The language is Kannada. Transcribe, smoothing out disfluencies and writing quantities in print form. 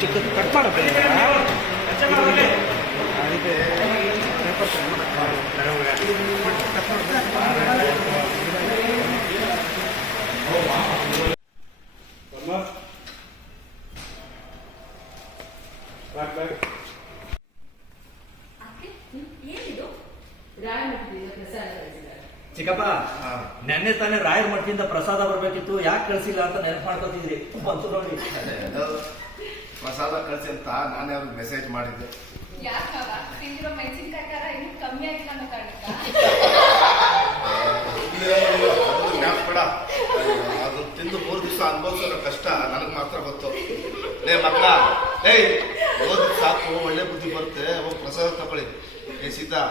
ಚಿಕ್ಕದು ಕಟ್ ಮಾಡುತ್ತೆ ಚಿಕ್ಕಪ್ಪ, ನೆನ್ನೆ ತಾನೇ ರಾಯರ ಮಠದಿಂದ ಪ್ರಸಾದ ಬರ್ಬೇಕಿತ್ತು, ಯಾಕೆ ಕಳ್ಸಿಲ್ಲ ಅಂತ ನೆನಪು ಮಾಡ್ಕೊತಿದ್ರಿ. ಬಂತು ನೋಡಿ. ಪ್ರಸಾದ ಕಳ್ಸಿ ಅಂತ ನಾನೇ ಅವ್ರಿಗೆ ಮೆಸೇಜ್ ಮಾಡಿದ್ದೆ. ಅದು ತಿಂದು 3 ದಿವಸ ಅನುಭವಿಸೋ ಕಷ್ಟ ನನಗೆ ಮಾತ್ರ ಗೊತ್ತು. ಲೇ ಮಕ್ಕಳ, ಓದ್ ಸಾಕು, ಒಳ್ಳೆ ಬುದ್ಧಿ ಬರುತ್ತೆ. ಅವಾಗ ಪ್ರಸಾದ ತಗೊಳ್ಳಿ. ಸೀತಾ